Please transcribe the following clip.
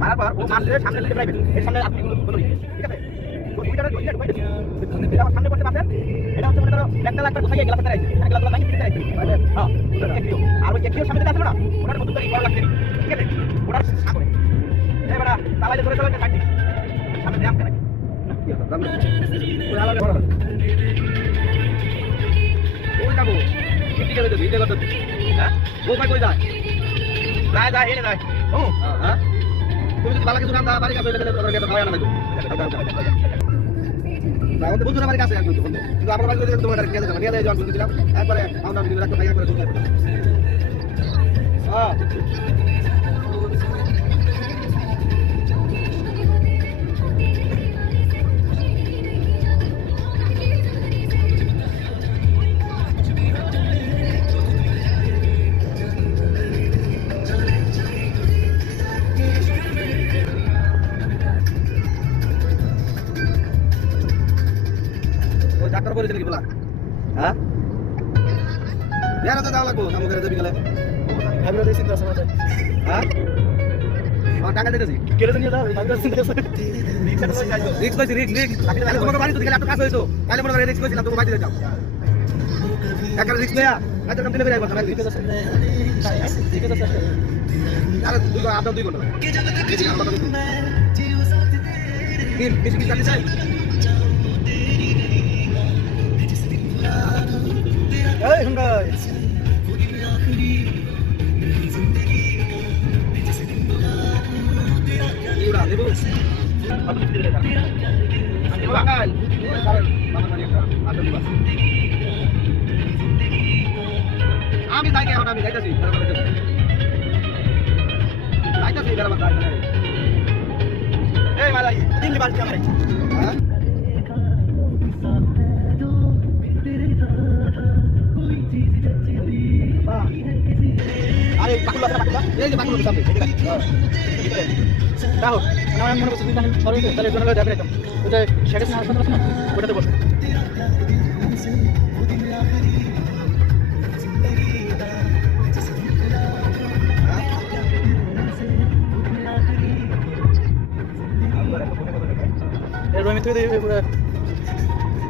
মারার পর ও মারলে সামনে দিকে প্রাইভেট এর সামনে আপনি বলো ঠিক আছে তো দুইটা এটা সামনে করতে পারবেন এটা হচ্ছে মনে করো একটা লাগবে কোথায় গেলাস তারাই একটা লাগবে লাইন দিতে রাখতে হ্যাঁ আর ওই একটিও সামনে দিতে আসলো না ওটার মধ্যে করে করা লাগবে ঠিক আছে ওটার সামনে এবারে তালালে ধরে চলে কাটি সামনে জ্যাম কেন ওই যাবো ঠিক আছে দিতে করতে হ্যাঁ ও ভাই কই যায় যায় যায় এনে যায় ও হ্যাঁ তুমি যদি ভালো কিছু কাম বাড়ি কাছে গেলে তোর কাছে খাওয়া না লাগবে না ওদের বন্ধুরা বাড়ি কাছে আসবে কিন্তু আমরা বাড়ি গেলে তোমার কাছে যাবে নিয়ে যাওয়ার বলছিলাম একবারে আমরা দিন রাখতে ভাইয়া করে চলে হ্যাঁ ডাক্তার বলেছিল কি বলা হ্যাঁ বেড়াতে যাওয়া লাগবো আমার ঘরে বিকালে ভাবিরা দেখছি তো আসলে হ্যাঁ আর টাকা দিতেছি কেটে নিয়ে যাও ভাবিরা রিক্স পাইছি রিক্স তাহলে তোমাকে বাড়ি তো গেলে একটা কাজ হইতো তাহলে মনে করে রিক্স পাইছিলাম তোমাকে বাড়িতে যাও একটা রিক্স নেয়া আজ তো কমপ্লিট হয়ে যাবে ভাই ঠিক আছে আরে দুই ঘন্টা কি বেশি কি চালিয়ে চাই Hey, Hyundai. Udah, ibu. Bakal. আমি যাই এখন আমি যাইতাছি এই মালাই দিল্লি বাড়ি আমরা হ্যাঁ আরে বাকুলা এই যে বাকুলা সামনে এই দেখো দাও আমার মনে করছে তুমি সরি তাহলে জন্য যাবে একদম ওটা শেখ হাসিনা হাসপাতাল আছে না ওটাতে বসো এর রমি থেকে